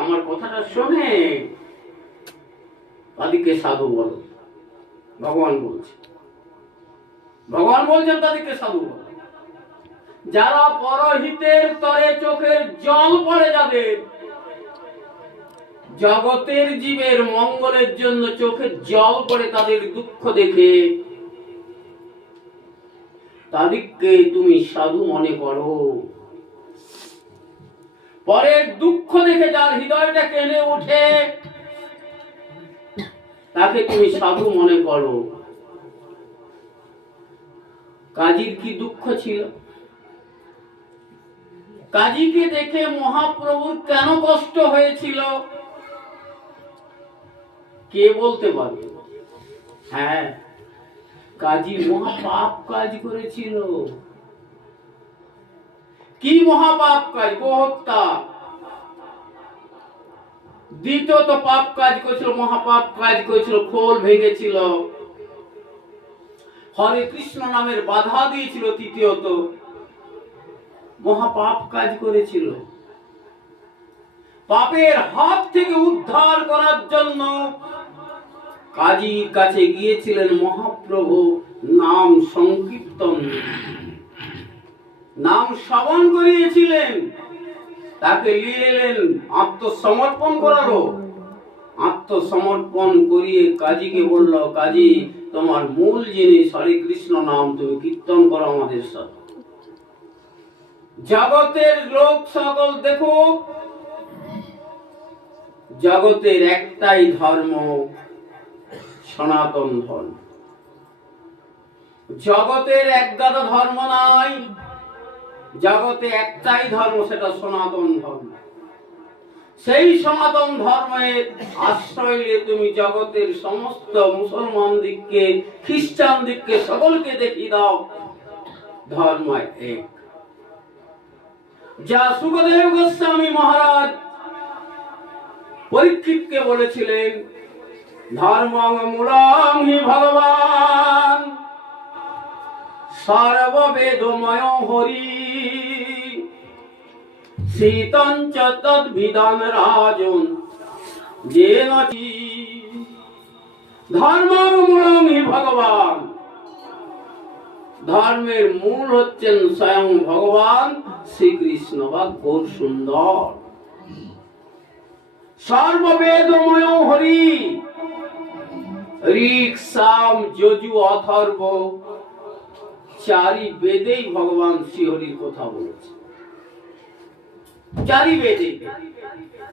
আমার কথাটা শোনে তাদেরকে সাধু বলো। ভগবান বলছেন তাদেরকে সাধু বলো। যারা পরহিতের তরে চোখের জল পড়ে যাদের, জগতের জীবের মঙ্গলের জন্য চোখের জল পড়ে তাদের দুঃখ দেখে, তাদেরকে তুমি সাধু মনে করো। পরের দুঃখ দেখে যার হৃদয়টা কেঁদে ওঠে তাকে তুমি সাধু মনে করো। কাজীর কি দুঃখ ছিল? কাজীকে দেখে মহাপ্রভুর কেন কষ্ট হয়েছিল কে বলতে পারবে? হ্যাঁ, কাজী মহাপাপ কাজ করেছিল। কি মহাপাপ কাজ? গোহত্যা। দ্বিতীয়ত পাপ কাজ করেছিল, মহাপাপ কাজ করেছিল, খোল ভেঙেছিল, হরে কৃষ্ণ নামের বাধা দিয়েছিল, তৃতীয়ত মহাপাপ কাজ করেছিল। পাপের হাত থেকে উদ্ধার করার জন্য কাজীর কাছে গিয়েছিলেন মহাপ্রভু, নাম সংকীর্তন, নাম শ্রবণ করিয়েছিলেন, তাকে নিয়ে এলেন, আত্মসমর্পণ করালো। আত্মসমর্পণ করিয়ে কাজীকে বলল, কাজী তোমার মূল জিনিস হরে কৃষ্ণ নাম, তুমি কীর্তন করো আমাদের সাথে। জগতের লোক সকল দেখো, জগতের একটাই ধর্ম, সনাতন ধর্ম। জগতের একগাদা ধর্ম নাই, জগতে একটাই ধর্ম, সেটা সনাতন ধর্ম। সেই সনাতন ধর্মের আশ্রয় নিয়ে তুমি জগতের সমস্ত মুসলমান দিককে, খ্রিস্টান দিককে, সকলকে দেখিয়ে দাও ধর্ম এক। যা সুখদেব গোস্বামী মহারাজ পরীক্ষিতকে বলেছিলেন, ধর্মং মূলং হি ভগবান সর্ববেদময় হরি শীতঞ্চ তদ্বিদান রাজন যেনচি। ধর্মং মূলং হি ভগবান, ধর্মের মূল হচ্ছেন স্বয়ং ভগবান শ্রীকৃষ্ণ বা গৌর সুন্দর। সর্ববেদময় হরি, ঋক সাম যজু অথর্ব, চারি বেদেই ভগবান শ্রীহরির কথা বলেছে। চারি বেদে